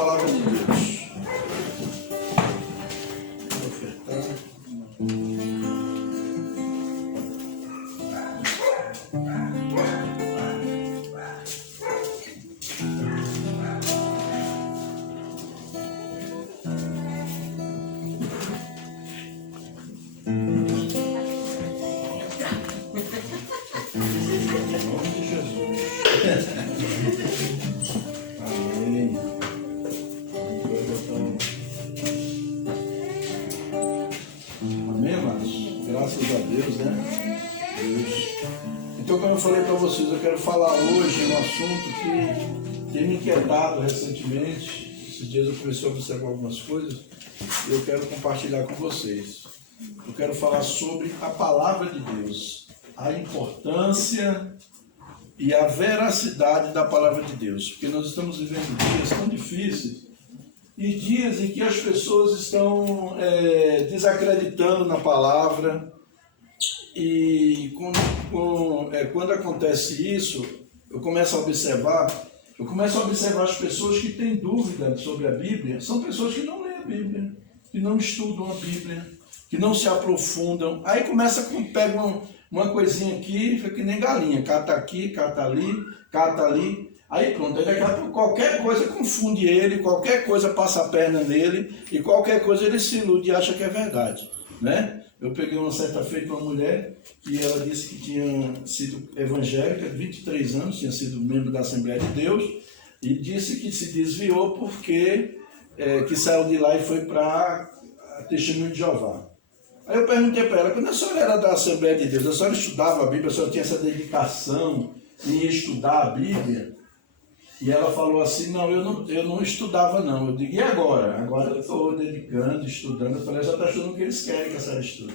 palavra de Deus. Vou ofertar. Eu quero falar hoje um assunto que tem me inquietado recentemente. Esses dias eu comecei a observar algumas coisas e eu quero compartilhar com vocês. Eu quero falar sobre a palavra de Deus, a importância e a veracidade da palavra de Deus, porque nós estamos vivendo dias tão difíceis e dias em que as pessoas estão desacreditando na palavra. E quando acontece isso, eu começo a observar as pessoas que têm dúvida sobre a Bíblia, são pessoas que não leem a Bíblia, que não estudam a Bíblia, que não se aprofundam. Aí pegam uma coisinha aqui, fica que nem galinha, cata aqui, cata ali, aí pronto, aí daqui a pouco qualquer coisa confunde ele, qualquer coisa passa a perna nele, e qualquer coisa ele se ilude e acha que é verdade, né? Eu peguei uma certa feita uma mulher que ela disse que tinha sido evangélica, 23 anos, tinha sido membro da Assembleia de Deus, e disse que se desviou porque que saiu de lá e foi para Testemunho de Jeová. Aí eu perguntei para ela, quando a senhora era da Assembleia de Deus, a senhora estudava a Bíblia, a senhora tinha essa dedicação em estudar a Bíblia? E ela falou assim, não, eu não estudava não. Eu digo, e agora? Agora eu estou dedicando, estudando. Eu falei, já está estudando o que eles querem que a senhora estude.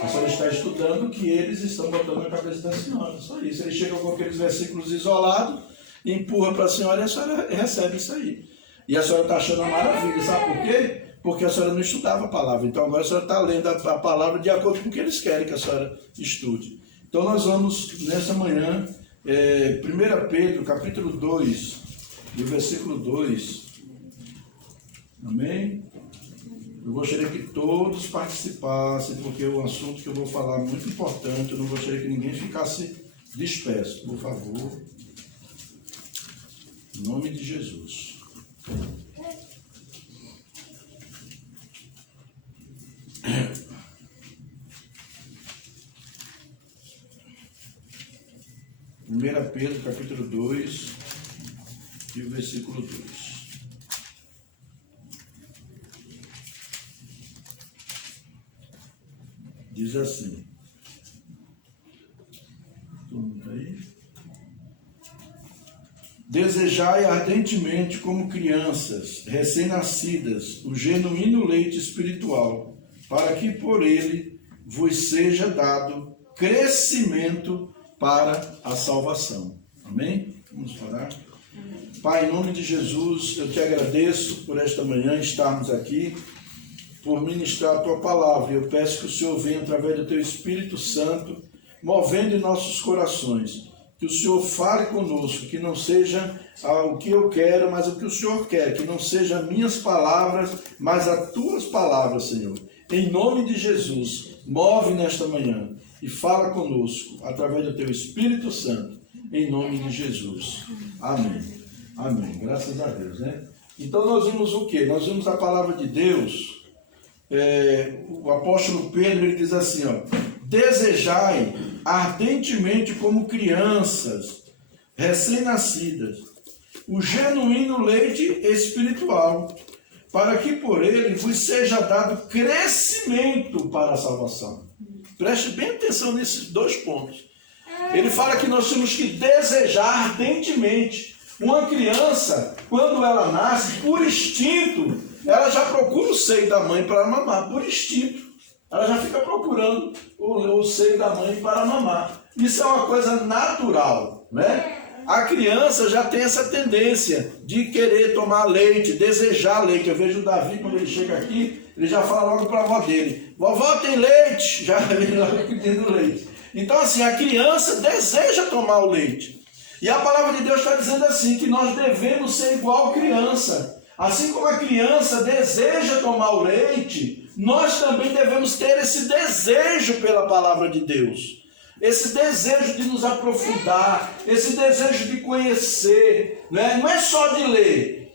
A senhora está estudando o que eles estão botando na cabeça da senhora, só isso. Eles chegam com aqueles versículos isolados, empurra para a senhora e a senhora recebe isso aí. E a senhora está achando uma maravilha, sabe por quê? Porque a senhora não estudava a palavra. Então agora a senhora está lendo a palavra de acordo com o que eles querem que a senhora estude. Então nós vamos, nessa manhã, 1 Pedro, capítulo 2, do versículo 2. Amém? Eu gostaria que todos participassem, porque o assunto que eu vou falar é muito importante. Eu não gostaria que ninguém ficasse disperso, por favor. Em nome de Jesus. Primeira Pedro, capítulo 2, e o versículo 2. Diz assim. Todo mundo aí? Desejai ardentemente como crianças recém-nascidas o genuíno leite espiritual, para que por ele vos seja dado crescimento para a salvação. Amém? Vamos orar. Pai, em nome de Jesus, eu te agradeço por esta manhã estarmos aqui, por ministrar a tua palavra. Eu peço que o Senhor venha através do teu Espírito Santo, movendo em nossos corações. Que o Senhor fale conosco, que não seja o que eu quero, mas o que o Senhor quer. Que não seja minhas palavras, mas as tuas palavras, Senhor. Em nome de Jesus, move nesta manhã e fala conosco, através do teu Espírito Santo, em nome de Jesus. Amém. Amém. Graças a Deus, né? Então nós vimos o quê? Nós vimos a palavra de Deus. O apóstolo Pedro, ele diz assim, ó: desejai ardentemente como crianças recém-nascidas o genuíno leite espiritual, para que por ele vos seja dado crescimento para a salvação. Preste bem atenção nesses dois pontos. Ele fala que nós temos que desejar ardentemente. Uma criança, quando ela nasce, por instinto, ela já procura o seio da mãe para mamar, por instinto. Ela já fica procurando o seio da mãe para mamar. Isso é uma coisa natural, né? A criança já tem essa tendência de querer tomar leite, desejar leite. Eu vejo o Davi, quando ele chega aqui, ele já fala logo para a avó dele: vovó, tem leite? Já vem logo pedindo leite. Então assim, a criança deseja tomar o leite. E a palavra de Deus está dizendo assim, que nós devemos ser igual criança. Assim como a criança deseja tomar o leite, nós também devemos ter esse desejo pela palavra de Deus. Esse desejo de nos aprofundar, esse desejo de conhecer, né? Não é só de ler.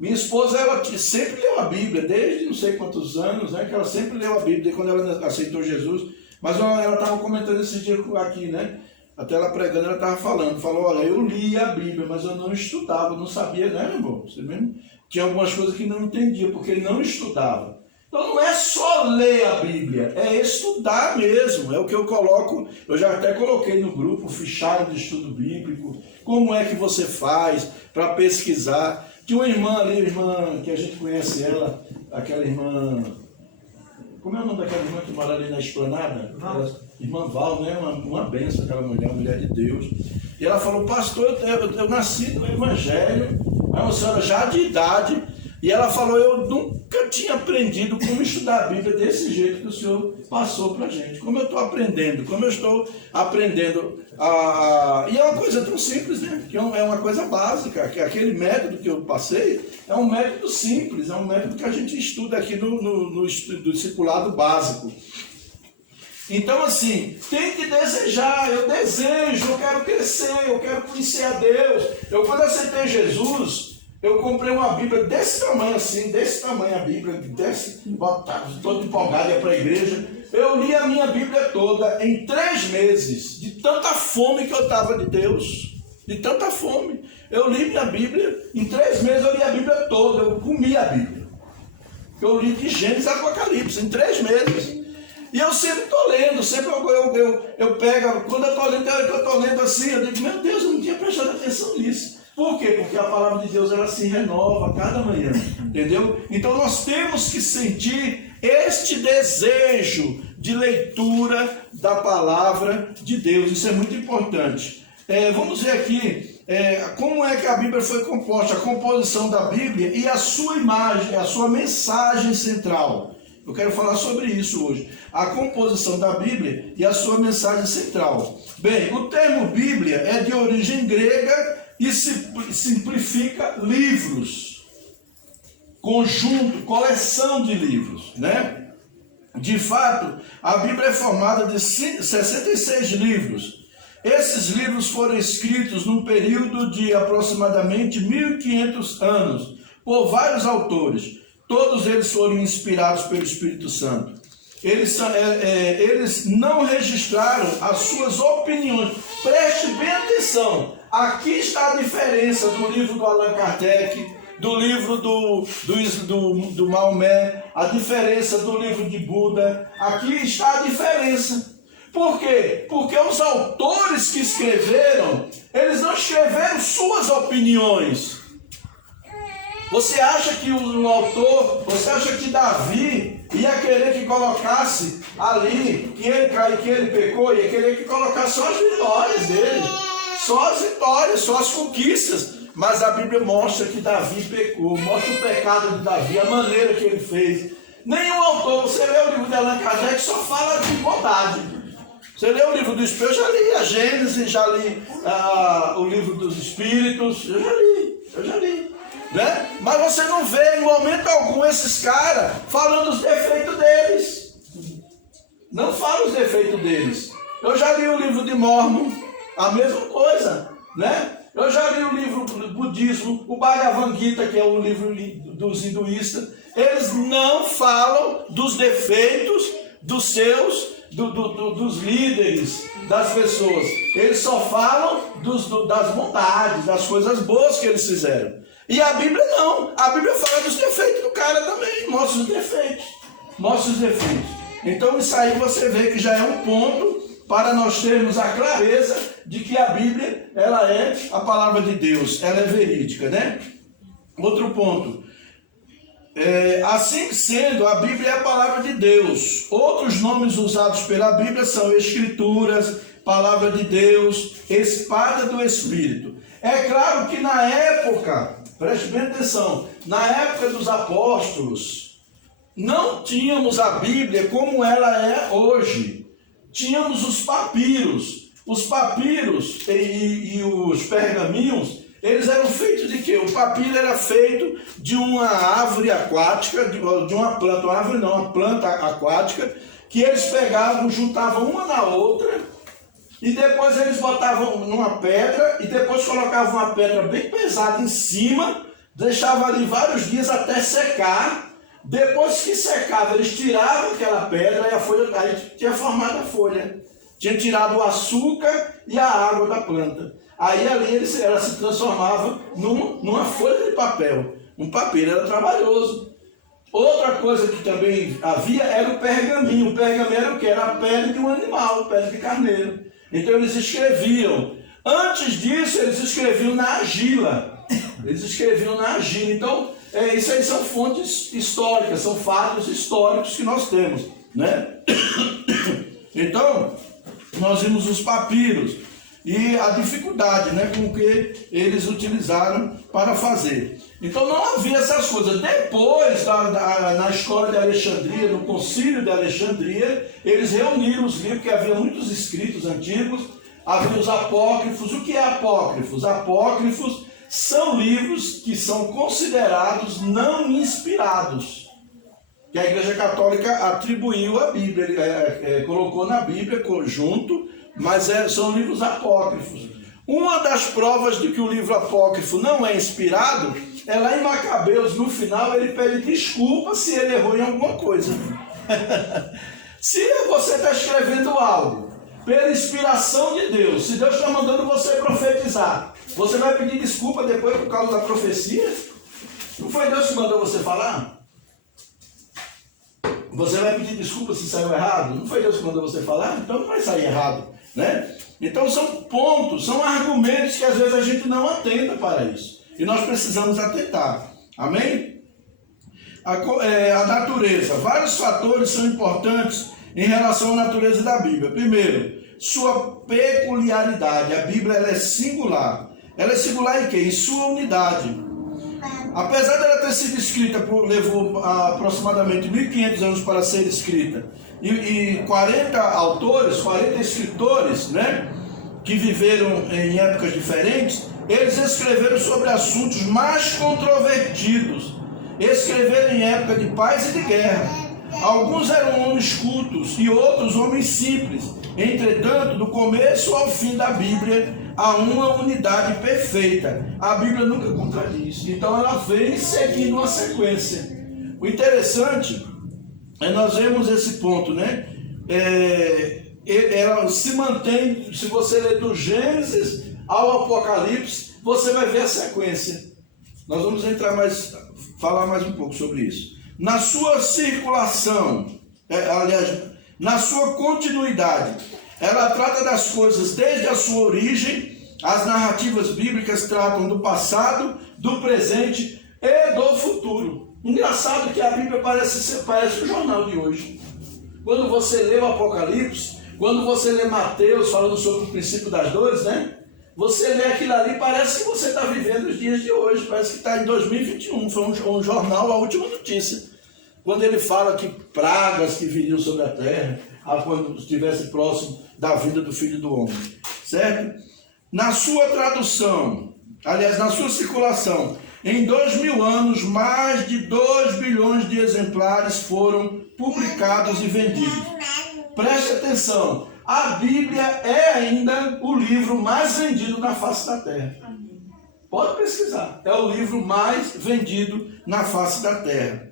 Minha esposa, ela sempre leu a Bíblia, desde não sei quantos anos, né? Que ela sempre leu a Bíblia, quando ela aceitou Jesus. Mas ela estava comentando esse dia aqui, né? Até ela pregando, ela estava falou, olha, eu li a Bíblia, mas eu não estudava, não sabia, né, irmão? Você mesmo tinha algumas coisas que não entendia, porque ele não estudava. Então não é só ler a Bíblia, é estudar mesmo, é o que eu coloco, eu já até coloquei no grupo, fichário de estudo bíblico, como é que você faz para pesquisar. Tinha uma irmã ali, irmã que a gente conhece ela, aquela irmã, como é o nome daquela irmã que mora ali na Esplanada? Irmã Val, né? Uma benção, aquela mulher de Deus. E ela falou, pastor, eu nasci no Evangelho, é uma senhora já de idade, e ela falou, eu nunca tinha aprendido como estudar a Bíblia desse jeito que o Senhor passou para a gente. Como eu estou aprendendo, E é uma coisa tão simples, né? Que é uma coisa básica, que aquele método que eu passei é um método simples, é um método que a gente estuda aqui no discipulado básico. Então, assim, tem que desejar, eu desejo, eu quero crescer, eu quero conhecer a Deus. Quando eu aceitei Jesus, eu comprei uma Bíblia desse tamanho assim, a Bíblia, todo empolgado, ia para a igreja. Eu li a minha Bíblia toda em 3 meses, de tanta fome que eu estava de Deus, de tanta fome. Eu li minha Bíblia, em 3 meses eu li a Bíblia toda, eu comi a Bíblia. Eu li de Gênesis a Apocalipse, em 3 meses. E eu sempre estou lendo, sempre eu pego, quando eu estou lendo assim, eu digo, meu Deus, eu não tinha prestado atenção nisso. Por quê? Porque a palavra de Deus ela se renova cada manhã, entendeu? Então nós temos que sentir este desejo de leitura da palavra de Deus, isso é muito importante. Vamos ver aqui como é que a Bíblia foi composta, a composição da Bíblia e a sua imagem, a sua mensagem central. Eu quero falar sobre isso hoje. A composição da Bíblia e a sua mensagem central. Bem, o termo Bíblia é de origem grega e simplifica livros. Conjunto, coleção de livros, né? De fato, a Bíblia é formada de 66 livros. Esses livros foram escritos num período de aproximadamente 1500 anos por vários autores. Todos eles foram inspirados pelo Espírito Santo. Eles não registraram as suas opiniões. Preste bem atenção. Aqui está a diferença do livro do Allan Kardec, do livro do Maomé, a diferença do livro de Buda. Aqui está a diferença. Por quê? Porque os autores que escreveram, eles não escreveram suas opiniões. Você acha que você acha que Davi ia querer que colocasse ali, que ele pecou, ia querer que colocasse só as vitórias dele, só as vitórias, só as conquistas. Mas a Bíblia mostra que Davi pecou, mostra o pecado de Davi, a maneira que ele fez. Nenhum autor, você lê o livro de Allan Kardec, só fala de bondade. Você lê o livro do Espírito, eu já li a Gênesis, já li o livro dos Espíritos, eu já li. Né? Mas você não vê em momento algum esses caras falando os defeitos deles. Não fala os defeitos deles. Eu já li o livro de Mormon, a mesma coisa, né? Eu já li o livro do budismo, o Bhagavad Gita, que é o livro dos hinduístas. Eles não falam dos defeitos dos líderes, das pessoas. Eles só falam das bondades, das coisas boas que eles fizeram. E a Bíblia não. A Bíblia fala dos defeitos do cara também. Mostra os defeitos. Então isso aí você vê que já é um ponto para nós termos a clareza de que a Bíblia, ela é a palavra de Deus. Ela é verídica, né? Outro ponto. Assim sendo, a Bíblia é a palavra de Deus. Outros nomes usados pela Bíblia são Escrituras, Palavra de Deus, Espada do Espírito. É claro que na época, preste bem atenção, na época dos apóstolos, não tínhamos a Bíblia como ela é hoje. Tínhamos os papiros. Os papiros e os pergaminhos, Eles eram feitos de quê? O papiro era feito de uma árvore aquática, de uma planta, uma árvore não, uma planta aquática, que eles pegavam, juntavam uma na outra, e depois eles botavam numa pedra, e depois colocavam uma pedra bem pesada em cima, deixavam ali vários dias até secar. Depois que secava, eles tiravam aquela pedra e a folha, aí tinha formado a folha. Tinha tirado o açúcar e a água da planta. Aí ali ela se transformava numa folha de papel. Um papiro, era trabalhoso. Outra coisa que também havia era o pergaminho. O pergaminho era o quê? Era a pele de um animal, pele de carneiro. Então eles escreviam. Antes disso, eles escreviam na argila. Então, isso aí são fontes históricas, são fatos históricos que nós temos, né? Então, nós vimos os papiros e a dificuldade, né, com que eles utilizaram para fazer. Então não havia essas coisas. Depois, na escola de Alexandria, no concílio de Alexandria, eles reuniram os livros, porque havia muitos escritos antigos, havia os apócrifos. O que é apócrifos? Apócrifos são livros que são considerados não inspirados, que a Igreja Católica atribuiu à Bíblia, colocou na Bíblia junto, mas são livros apócrifos. Uma das provas de que o livro apócrifo não é inspirado é lá em Macabeus, no final ele pede desculpa se ele errou em alguma coisa. Se você está escrevendo algo pela inspiração de Deus, se Deus está mandando você profetizar, você vai pedir desculpa depois por causa da profecia? Não foi Deus que mandou você falar? Você vai pedir desculpa se saiu errado? Não foi Deus que mandou você falar? Então não vai sair errado, né? Então são pontos, são argumentos que às vezes a gente não atenta para isso. E nós precisamos atentar. Amém? A natureza. Vários fatores são importantes em relação à natureza da Bíblia. Primeiro, sua peculiaridade. A Bíblia ela é singular. Ela é singular em quê? Em sua unidade. Apesar dela ter sido escrita, levou aproximadamente 1.500 anos para ser escrita, e 40 autores, 40 escritores, né, que viveram em épocas diferentes, eles escreveram sobre assuntos mais controvertidos, escreveram em época de paz e de guerra. Alguns eram homens cultos e outros homens simples. Entretanto, do começo ao fim da Bíblia, há uma unidade perfeita. A Bíblia nunca contradiz. Então ela vem seguindo uma sequência. O interessante é nós vemos esse ponto, né? Ela se mantém, se você ler do Gênesis ao Apocalipse, você vai ver a sequência. Nós vamos falar mais um pouco sobre isso. Na sua circulação, na sua continuidade, ela trata das coisas desde a sua origem. As narrativas bíblicas tratam do passado, do presente e do futuro. Engraçado que a Bíblia parece o jornal de hoje. Quando você lê o Apocalipse, quando você lê Mateus falando sobre o princípio das dores, né? Você lê aquilo ali, parece que você está vivendo os dias de hoje, parece que está em 2021, foi um jornal, a última notícia. Quando ele fala que pragas que viriam sobre a terra, quando estivesse próximo da vinda do Filho do Homem, certo? Na sua tradução, aliás, na sua circulação, em 2000 anos, mais de 2 bilhões de exemplares foram publicados e vendidos. Preste atenção, a Bíblia é ainda o livro mais vendido na face da terra. Pode pesquisar, é o livro mais vendido na face da terra.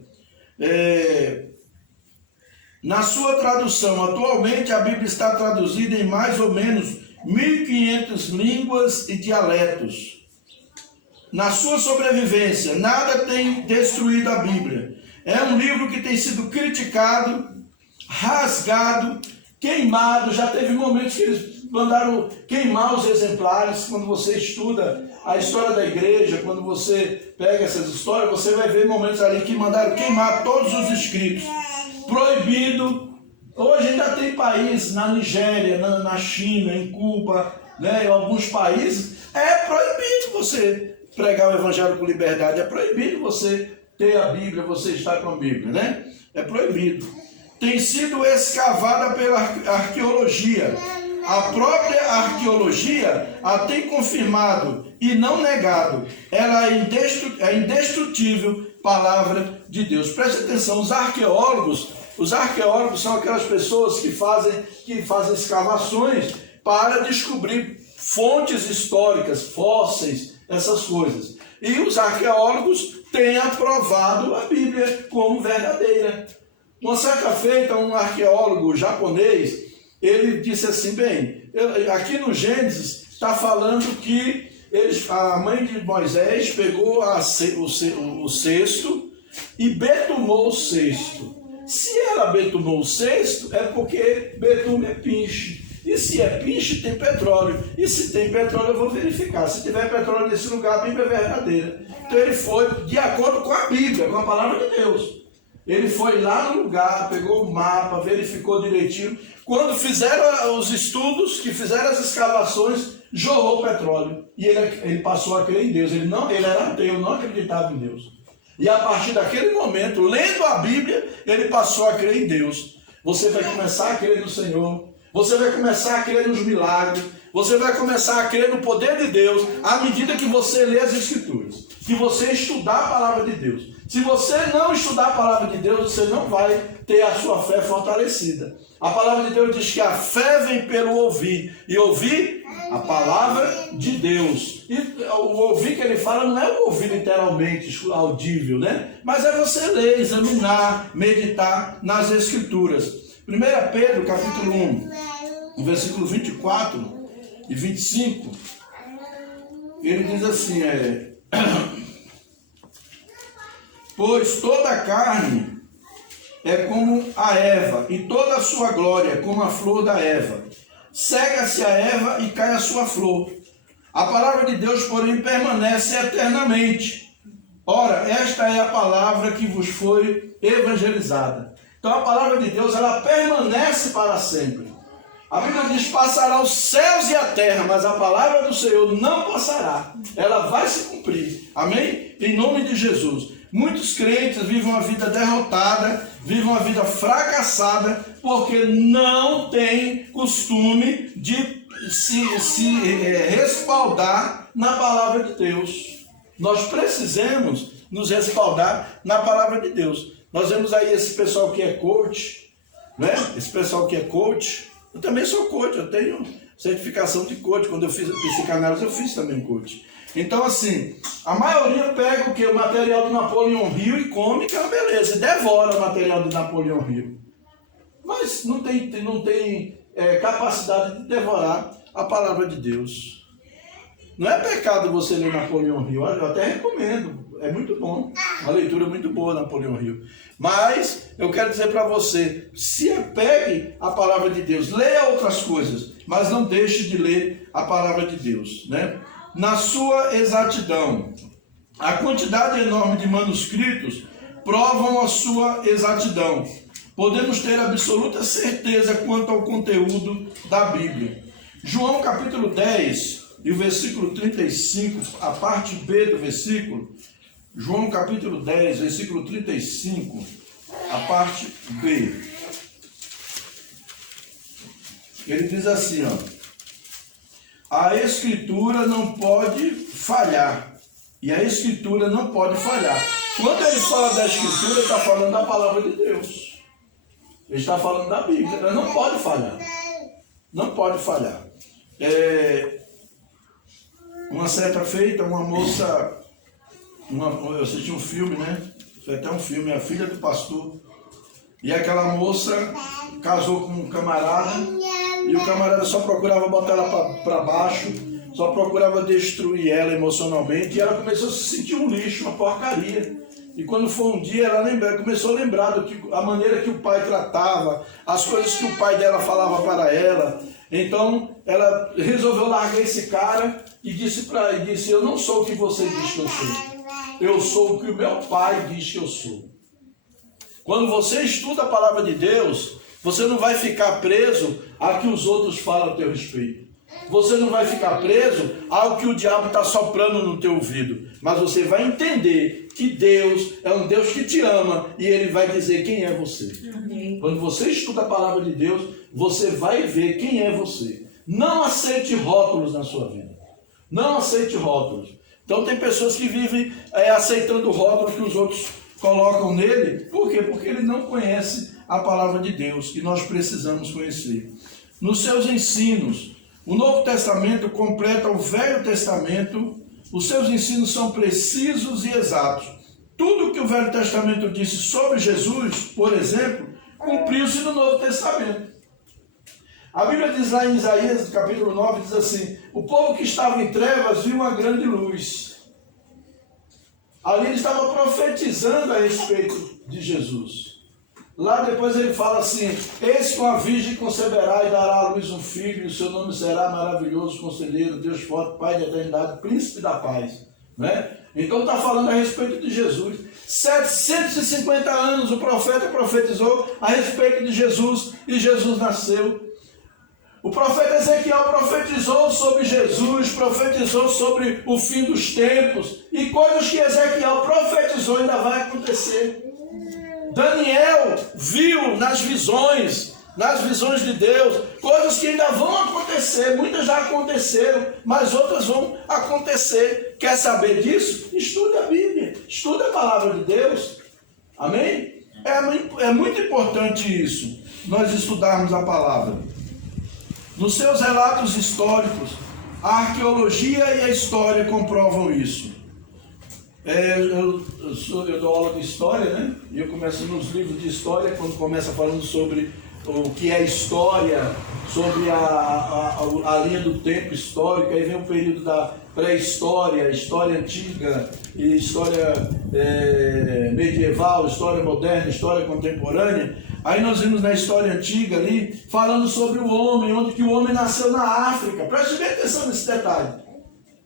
Na sua tradução, atualmente a Bíblia está traduzida em mais ou menos 1.500 línguas e dialetos. Na sua sobrevivência, nada tem destruído a Bíblia. É um livro que tem sido criticado, rasgado, queimado. Já teve momentos que eles mandaram queimar os exemplares. Quando você estuda a história da igreja, quando você pega essas histórias, você vai ver momentos ali que mandaram queimar todos os escritos. Proibido. Hoje ainda tem países, na Nigéria, na China, em Cuba, né, em alguns países, é proibido você pregar o evangelho com liberdade, é proibido você ter a Bíblia, você estar com a Bíblia, né? É proibido. Tem sido escavada pela arqueologia. A própria arqueologia a tem confirmado e não negado. Ela é a indestrutível palavra de Deus. Preste atenção, os arqueólogos são aquelas pessoas que fazem escavações para descobrir fontes históricas, fósseis, essas coisas. E os arqueólogos têm aprovado a Bíblia como verdadeira. Uma certa feita, um arqueólogo japonês, ele disse assim, bem, aqui no Gênesis está falando que a mãe de Moisés pegou o cesto e betumou o cesto. Se ela betumou o cesto, é porque betume é pinche. E se é pinche, tem petróleo. E se tem petróleo, eu vou verificar. Se tiver petróleo nesse lugar, a Bíblia é verdadeira. Então ele foi de acordo com a Bíblia, com a palavra de Deus. Ele foi lá no lugar, pegou o mapa, verificou direitinho. Quando fizeram os estudos, que fizeram as escavações, jorrou petróleo. E ele passou a crer em Deus. Ele era ateu, não acreditava em Deus. E a partir daquele momento, lendo a Bíblia, ele passou a crer em Deus. Você vai começar a crer no Senhor. Você vai começar a crer nos milagres. Você vai começar a crer no poder de Deus à medida que você lê as Escrituras. Que você estudar a palavra de Deus. Se você não estudar a palavra de Deus, você não vai ter a sua fé fortalecida. A palavra de Deus diz que a fé vem pelo ouvir. E ouvir a palavra de Deus. E o ouvir que ele fala não é o ouvir literalmente, audível, né? Mas é você ler, examinar, meditar nas Escrituras. 1 Pedro, capítulo 1, no versículo 24 e 25, ele diz assim, pois toda a carne é como a erva, e toda a sua glória como a flor da erva. Cega-se a erva e cai a sua flor. A palavra de Deus, porém, permanece eternamente. Ora, esta é a palavra que vos foi evangelizada. Então a palavra de Deus, ela permanece para sempre. A Bíblia diz, passará os céus e a terra, mas a palavra do Senhor não passará. Ela vai se cumprir. Amém? Em nome de Jesus. Muitos crentes vivem uma vida derrotada, vivem uma vida fracassada, porque não têm costume de se respaldar na palavra de Deus. Nós precisamos nos respaldar na palavra de Deus. Nós vemos aí esse pessoal que é coach, né? Esse pessoal que é coach. Eu também sou coach, eu tenho certificação de coach. Quando eu fiz psicanálise, eu fiz também coach. Então, assim, a maioria pega o que? O material do Napoleão Hill e come, que é uma beleza, e devora o material do Napoleão Hill. Mas não tem capacidade de devorar a palavra de Deus. Não é pecado você ler Napoleão Hill, eu até recomendo. É muito bom, uma leitura muito boa, Napoleão Hill. Mas eu quero dizer para você, se pegue a palavra de Deus, leia outras coisas, mas não deixe de ler a palavra de Deus, né? Na sua exatidão. A quantidade enorme de manuscritos provam a sua exatidão. Podemos ter absoluta certeza quanto ao conteúdo da Bíblia. João capítulo 10 e o versículo 35, a parte B do versículo, João capítulo 10, versículo 35, a parte B. Ele diz assim, a Escritura não pode falhar. E a Escritura não pode falhar. Quando ele fala da Escritura, ele está falando da palavra de Deus. Ele está falando da Bíblia. Ela não pode falhar. Não pode falhar. Uma certa feita, uma moça... eu assisti um filme, né? Foi até um filme, a filha do pastor. E aquela moça casou com um camarada, e o camarada só procurava botar ela para baixo, só procurava destruir ela emocionalmente, e ela começou a se sentir um lixo, uma porcaria. E quando foi um dia, ela começou a lembrar a maneira que o pai tratava, as coisas que o pai dela falava para ela. Então, ela resolveu largar esse cara e disse, eu não sou o que você diz que eu sou. Eu sou o que o meu pai diz que eu sou. Quando você estuda a palavra de Deus, você não vai ficar preso ao que os outros falam a teu respeito. Você não vai ficar preso ao que o diabo está soprando no teu ouvido. Mas você vai entender que Deus é um Deus que te ama e Ele vai dizer quem é você. Amém. Quando você estuda a palavra de Deus, você vai ver quem é você. Não aceite rótulos na sua vida. Não aceite rótulos. Então tem pessoas que vivem aceitando rótulos que os outros colocam nele. Por quê? Porque ele não conhece a palavra de Deus, que nós precisamos conhecer. Nos seus ensinos, o Novo Testamento completa o Velho Testamento. Os seus ensinos são precisos e exatos. Tudo que o Velho Testamento disse sobre Jesus, por exemplo, cumpriu-se no Novo Testamento. A Bíblia diz lá em Isaías, capítulo 9, diz assim: o povo que estava em trevas viu uma grande luz. Ali ele estava profetizando a respeito de Jesus. Lá depois ele fala assim: eis que uma virgem conceberá e dará à luz um filho, e o seu nome será Maravilhoso Conselheiro, Deus Forte, Pai da Eternidade, Príncipe da Paz. Né? Então está falando a respeito de Jesus. 750 anos o profeta profetizou a respeito de Jesus, e Jesus nasceu. O profeta Ezequiel profetizou sobre Jesus, profetizou sobre o fim dos tempos, e coisas que Ezequiel profetizou ainda vai acontecer. Daniel viu nas visões de Deus, coisas que ainda vão acontecer. Muitas já aconteceram, mas outras vão acontecer. Quer saber disso? Estude a Bíblia, estude a palavra de Deus. Amém? É muito importante isso, nós estudarmos a palavra. Nos seus relatos históricos, a arqueologia e a história comprovam isso. Eu dou aula de história, né? E eu começo nos livros de história, quando começa falando sobre o que é história, sobre a linha do tempo histórico, aí vem o período da pré-história, história antiga, e história medieval, história moderna, história contemporânea. Aí nós vimos na história antiga ali, falando sobre o homem, onde que o homem nasceu na África. Preste bem atenção nesse detalhe.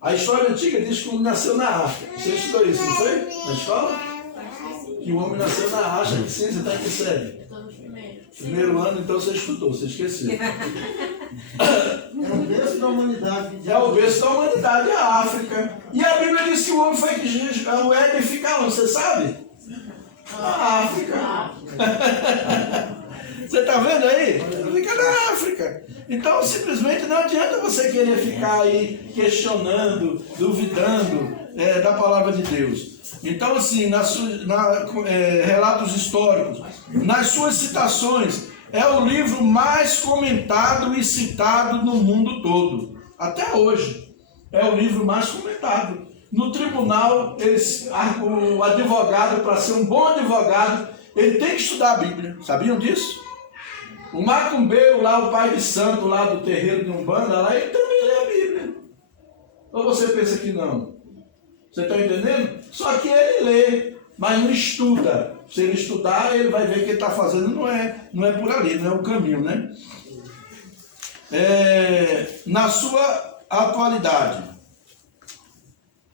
A história antiga diz que o homem nasceu na África. Você estudou isso, não foi? Na escola? Que o homem nasceu na África. Sim, você está em que série? Estou no primeiro. Primeiro ano, então você estudou, você esqueceu. É o berço da humanidade. É o berço da humanidade, a África. E a Bíblia diz que o homem foi que o Éden fica onde, você sabe? Na África. Você está vendo aí? Fica na África. Então, simplesmente não adianta você querer ficar aí questionando, duvidando da palavra de Deus. Então, assim, relatos históricos, nas suas citações, é o livro mais comentado e citado no mundo todo. Até hoje, é o livro mais comentado. No tribunal, o advogado, para ser um bom advogado, ele tem que estudar a Bíblia. Sabiam disso? O macumbeiro lá, o pai de santo lá do terreiro de Umbanda, lá, ele também lê a Bíblia. Ou você pensa que não? Você está entendendo? Só que ele lê, mas não estuda. Se ele estudar, ele vai ver que ele está fazendo, não é por ali, não é o caminho, né? Na sua atualidade,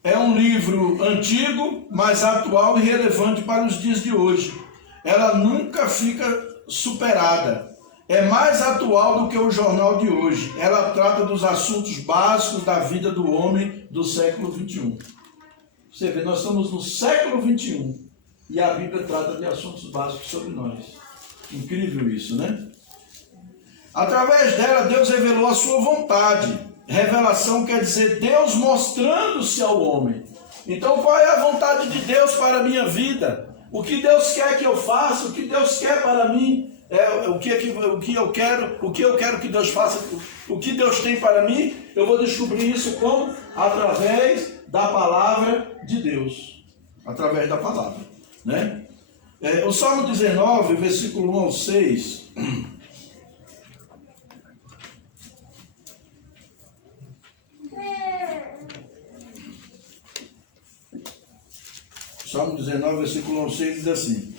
é um livro antigo, mas atual e relevante para os dias de hoje. Ela nunca fica superada. É mais atual do que o jornal de hoje. Ela trata dos assuntos básicos da vida do homem do século XXI. Você vê, nós estamos no século XXI e a Bíblia trata de assuntos básicos sobre nós. Incrível isso, né? Através dela, Deus revelou a sua vontade. Revelação quer dizer Deus mostrando-se ao homem. Então, qual é a vontade de Deus para a minha vida? O que Deus quer que eu faça? O que Deus quer para mim? O que eu quero que Deus faça? O que Deus tem para mim? Eu vou descobrir isso como? Através da palavra de Deus. Através da palavra, né? O Salmo 19, versículo 1 ao 6... Salmo 19, versículo 1 ao 6 diz assim: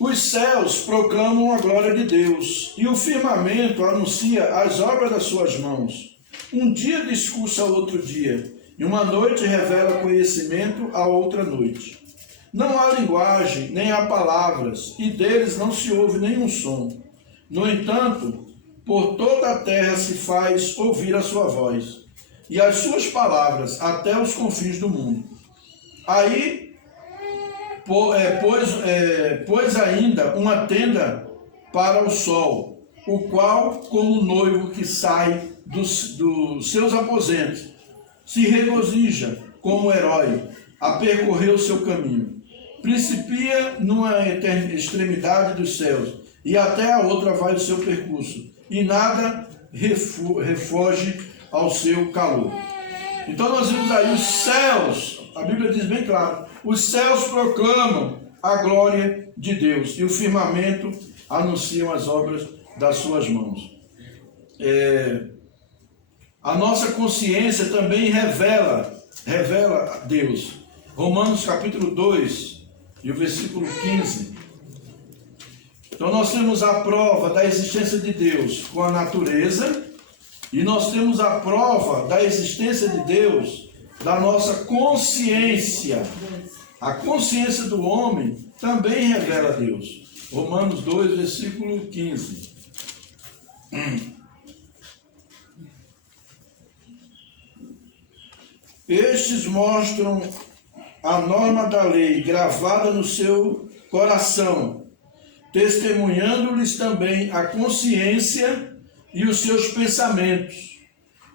os céus proclamam a glória de Deus, e o firmamento anuncia as obras das suas mãos. Um dia discursa ao outro dia, e uma noite revela conhecimento a outra noite. Não há linguagem, nem há palavras, e deles não se ouve nenhum som. No entanto, por toda a terra se faz ouvir a sua voz, e as suas palavras até os confins do mundo. Aí, pôs ainda uma tenda para o sol, o qual, como noivo que sai dos seus aposentos, se regozija como herói a percorrer o seu caminho. Principia numa extremidade dos céus, e até a outra vai o seu percurso, e nada refoge ao seu calor. Então nós vimos aí os céus, a Bíblia diz bem claro, os céus proclamam a glória de Deus, e o firmamento anunciam as obras das suas mãos. A nossa consciência também revela Deus. Romanos capítulo 2 e o versículo 15. Então nós temos a prova da existência de Deus com a natureza, e nós temos a prova da existência de Deus da nossa consciência. A consciência do homem também revela Deus. Romanos 2, versículo 15. Estes mostram a norma da lei gravada no seu coração, testemunhando-lhes também a consciência e os seus pensamentos,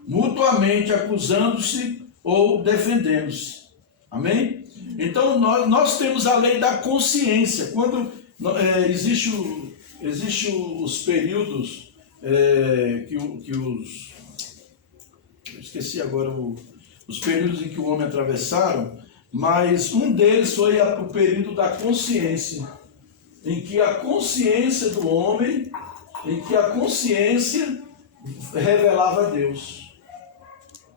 mutuamente acusando-se ou defendendo-se. Amém? Então nós temos a lei da consciência. Quando existe os períodos esqueci agora os períodos em que o homem atravessaram, mas um deles foi o período da consciência, em que a consciência do homem, em que a consciência revelava Deus.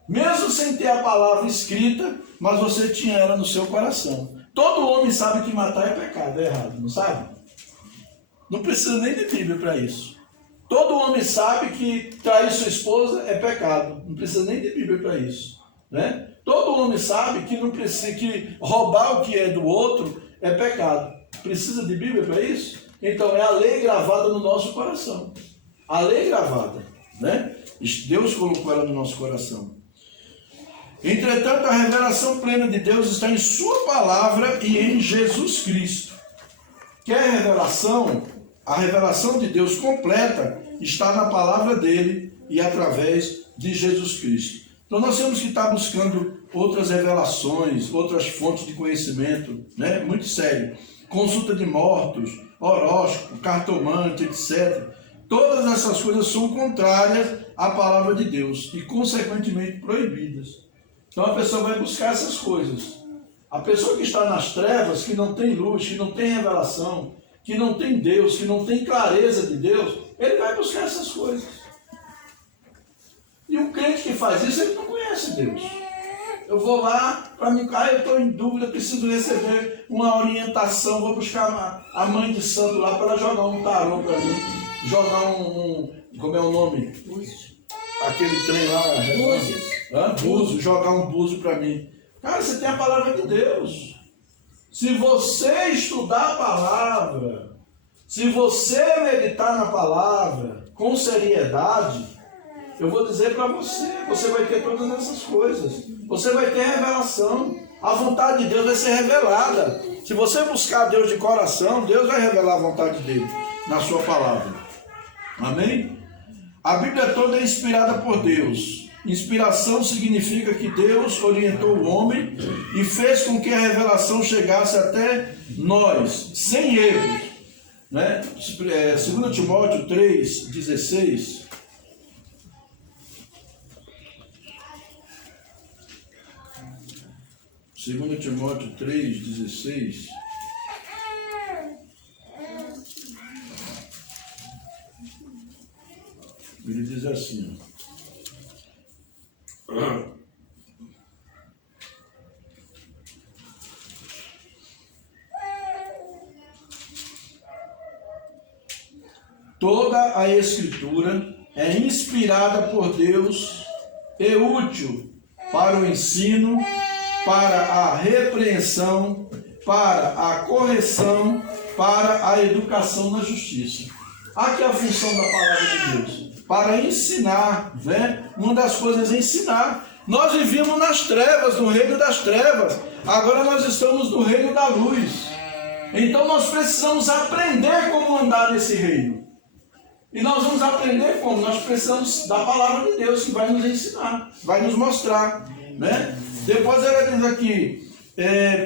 Mesmo sem ter a palavra escrita, mas você tinha ela no seu coração. Todo homem sabe que matar é pecado, é errado, não sabe? Não precisa nem de Bíblia para isso. Todo homem sabe que trair sua esposa é pecado, não precisa nem de Bíblia para isso, né? Todo homem sabe que não precisa, que roubar o que é do outro é pecado. Precisa de Bíblia para isso? Então é a lei gravada no nosso coração. A lei gravada, né? Deus colocou ela no nosso coração. Entretanto, a revelação plena de Deus está em sua palavra e em Jesus Cristo. Quer revelação? A revelação de Deus completa está na palavra dele e através de Jesus Cristo. Então nós temos que estar buscando outras revelações, outras fontes de conhecimento, né? Muito sério. Consulta de mortos, horóscopo, cartomante, etc. Todas essas coisas são contrárias à palavra de Deus e, consequentemente, proibidas. Então a pessoa vai buscar essas coisas. A pessoa que está nas trevas, que não tem luz, que não tem revelação, que não tem Deus, que não tem clareza de Deus, ele vai buscar essas coisas. E o crente que faz isso, ele não conhece Deus. Eu vou lá, eu estou em dúvida, preciso receber uma orientação, vou buscar a mãe de santo lá para ela jogar um tarô para mim, jogar como é o nome? Aquele trem lá. Búzio, jogar um búzio para mim. Cara, você tem a palavra de Deus. Se você estudar a palavra, se você meditar na palavra com seriedade, eu vou dizer para você, você vai ter todas essas coisas. Você vai ter revelação. A vontade de Deus vai ser revelada. Se você buscar Deus de coração, Deus vai revelar a vontade dele na sua palavra. Amém? A Bíblia toda é inspirada por Deus. Inspiração significa que Deus orientou o homem e fez com que a revelação chegasse até nós, sem erros. Né? 2 Timóteo 3,16. Segundo Timóteo 3,16. Ele diz assim: toda a Escritura é inspirada por Deus e útil para o ensino, para a repreensão, para a correção, para a educação na justiça. Aqui é a função da palavra de Deus, para ensinar, né? Uma das coisas é ensinar. Nós vivíamos nas trevas, no reino das trevas, agora nós estamos no reino da luz. Então nós precisamos aprender como andar nesse reino. E nós vamos aprender como? Nós precisamos da palavra de Deus, que vai nos ensinar, vai nos mostrar, né? Depois ela diz aqui,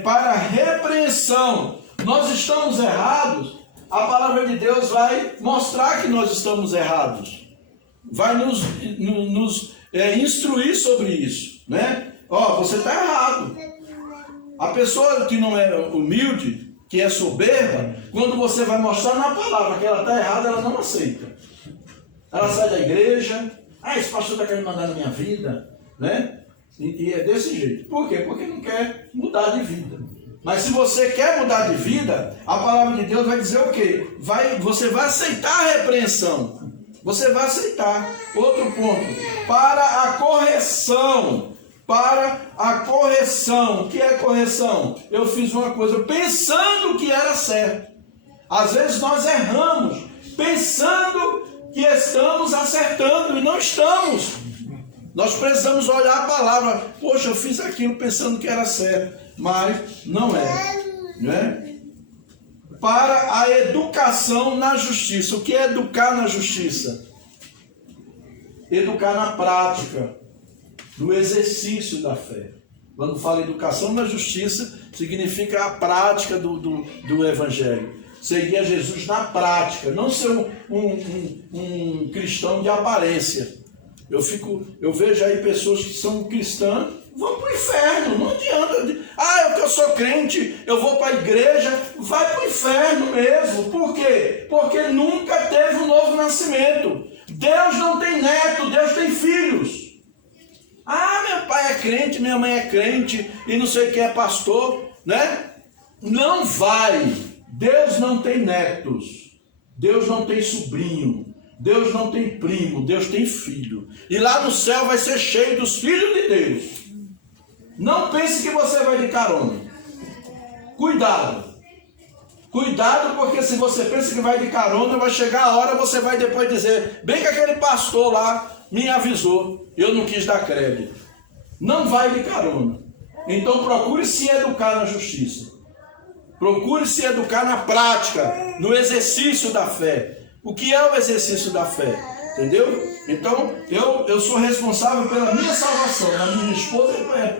para repreensão, nós estamos errados, a palavra de Deus vai mostrar que nós estamos errados, vai nos instruir sobre isso, né? Ó, você está errado. A pessoa que não é humilde, que é soberba, quando você vai mostrar na palavra que ela está errada, ela não aceita. Ela sai da igreja, esse pastor está querendo mandar na minha vida, né? E é desse jeito. Por quê? Porque não quer mudar de vida. Mas se você quer mudar de vida, a palavra de Deus vai dizer o quê? Você vai aceitar a repreensão. Você vai aceitar. Outro ponto. Para a correção. Para a correção. O que é correção? Eu fiz uma coisa pensando que era certo. Às vezes nós erramos pensando que estamos acertando e não estamos. Nós precisamos olhar a palavra. Poxa, eu fiz aquilo pensando que era certo, mas não é, né? Para a educação na justiça. O que é educar na justiça? Educar na prática, no exercício da fé. Quando fala educação na justiça, significa a prática do Evangelho. Seguir a Jesus na prática, não ser um cristão de aparência. Eu vejo aí pessoas que são cristãs, vão para o inferno, não adianta. Eu sou crente, eu vou para a igreja, vai para o inferno mesmo. Por quê? Porque nunca teve um novo nascimento. Deus não tem neto, Deus tem filhos. Meu pai é crente, minha mãe é crente, e não sei quem é pastor, né? Não vai. Deus não tem netos, Deus não tem sobrinho, Deus não tem primo, Deus tem filho. E lá no céu vai ser cheio dos filhos de Deus. Não pense que você vai de carona. Cuidado. Cuidado, porque se você pensa que vai de carona, vai chegar a hora, você vai depois dizer, bem que aquele pastor lá me avisou, eu não quis dar crédito. Não vai de carona. Então procure se educar na justiça. Procure se educar na prática, no exercício da fé. O que é o exercício da fé? Entendeu? Então, eu sou responsável pela minha salvação. A minha esposa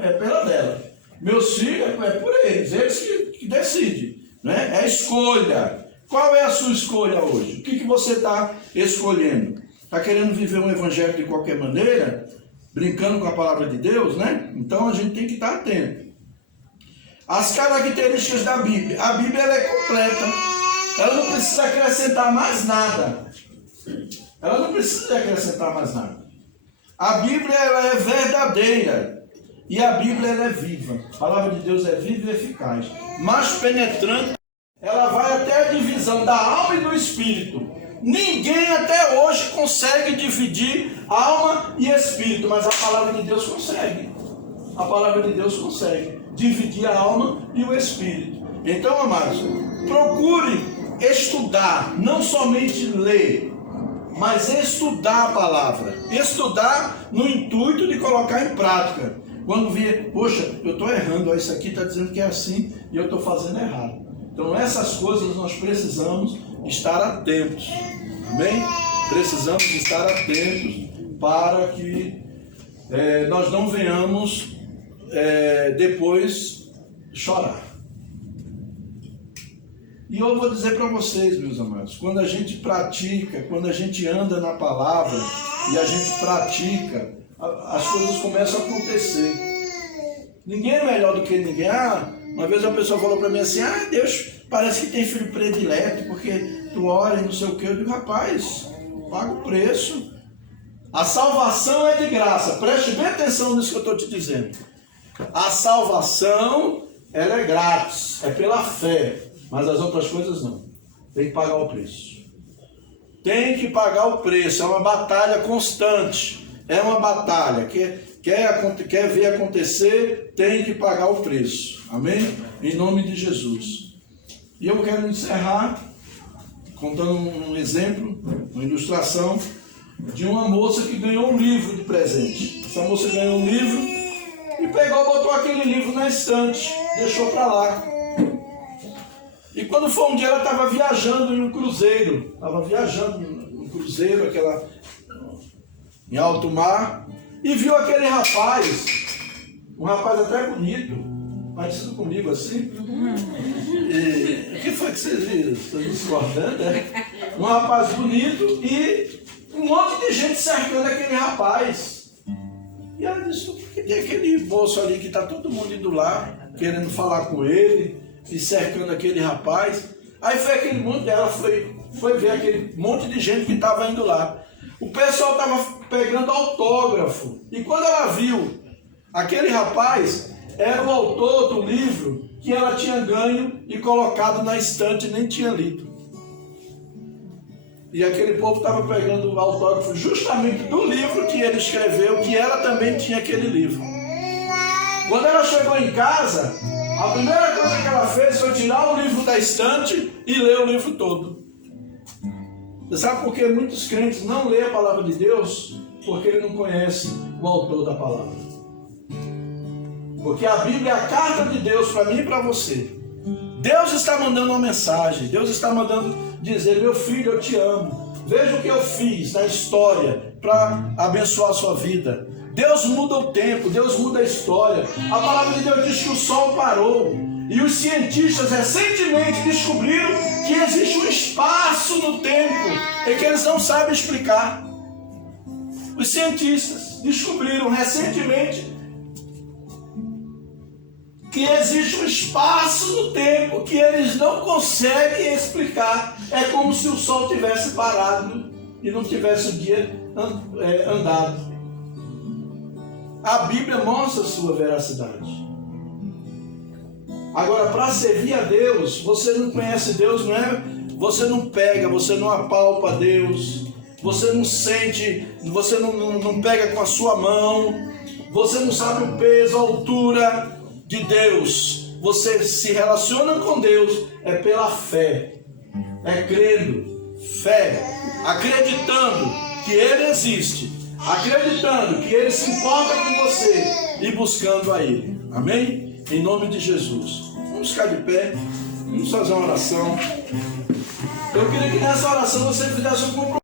é pela dela. Meus filhos é por eles que decidem. Né? É escolha. Qual é a sua escolha hoje? O que você está escolhendo? Está querendo viver um evangelho de qualquer maneira? Brincando com a palavra de Deus, né? Então a gente tem que estar atento. As características da Bíblia. A Bíblia ela é completa. Ela não precisa acrescentar mais nada. Ela não precisa acrescentar mais nada. A Bíblia ela é verdadeira. E a Bíblia ela é viva. A palavra de Deus é viva e eficaz. Mais penetrante. Ela vai até a divisão da alma e do espírito. Ninguém até hoje consegue dividir alma e espírito. Mas a palavra de Deus consegue. A palavra de Deus consegue dividir a alma e o espírito. Então, amados, procure estudar, não somente ler, mas estudar a palavra. Estudar no intuito de colocar em prática. Quando vir, poxa, eu estou errando, isso aqui está dizendo que é assim e eu estou fazendo errado. Então, essas coisas nós precisamos estar atentos. Amém? Precisamos estar atentos para que nós não venhamos depois chorar. E eu vou dizer para vocês, meus amados, quando a gente pratica, quando a gente anda na palavra e a gente pratica, as coisas começam a acontecer. Ninguém é melhor do que ninguém. Uma vez uma pessoa falou para mim assim, Deus parece que tem filho predileto, porque tu ora e não sei o que. Eu digo, rapaz, paga o preço. A salvação é de graça. Preste bem atenção nisso que eu estou te dizendo. A salvação, ela é grátis, é pela fé. Mas as outras coisas não. Tem que pagar o preço. Tem que pagar o preço. É uma batalha constante. É uma batalha. Quer ver acontecer, tem que pagar o preço. Amém? Em nome de Jesus. E eu quero encerrar contando um exemplo, uma ilustração de uma moça que ganhou um livro de presente. Essa moça ganhou um livro e botou aquele livro na estante, deixou para lá. E quando foi um dia, ela estava viajando em um cruzeiro. cruzeiro, em alto mar, e viu aquele rapaz, um rapaz até bonito, parecido comigo assim. E o que foi que vocês viram? Estão discordando, né? Um rapaz bonito e um monte de gente cercando aquele rapaz. E ela disse, por que tem aquele moço ali que está todo mundo indo lá, querendo falar com ele, e cercando aquele rapaz? Aí foi aquele monte, ela foi ver aquele monte de gente que estava indo lá. O pessoal estava pegando autógrafo. E quando ela viu aquele rapaz, era o autor do livro que ela tinha ganho e colocado na estante, nem tinha lido. E aquele povo estava pegando o autógrafo justamente do livro que ele escreveu, que ela também tinha aquele livro. Quando ela chegou em casa, a primeira coisa que ela fez foi tirar o livro da estante e ler o livro todo. Você sabe por que muitos crentes não lêem a palavra de Deus? Porque ele não conhece o autor da palavra. Porque a Bíblia é a carta de Deus para mim e para você. Deus está mandando uma mensagem. Deus está mandando dizer, meu filho, eu te amo. Veja o que eu fiz na história para abençoar a sua vida. Deus muda o tempo, Deus muda a história. A palavra de Deus diz que o sol parou. E os cientistas recentemente descobriram que existe um espaço no tempo em que eles não sabem explicar. Os cientistas descobriram recentemente que existe um espaço no tempo que eles não conseguem explicar. É como se o sol tivesse parado e não tivesse o dia andado. A Bíblia mostra a sua veracidade. Agora, para servir a Deus, você não conhece Deus, não é? Você não pega, você não apalpa Deus, você não sente, você não pega com a sua mão, você não sabe o peso, a altura de Deus. Você se relaciona com Deus é pela fé, é crendo, fé, acreditando que Ele existe, acreditando que Ele se importa com você e buscando a Ele. Amém? Em nome de Jesus. Vamos ficar de pé, vamos fazer uma oração. Eu queria que nessa oração você fizesse um compromisso.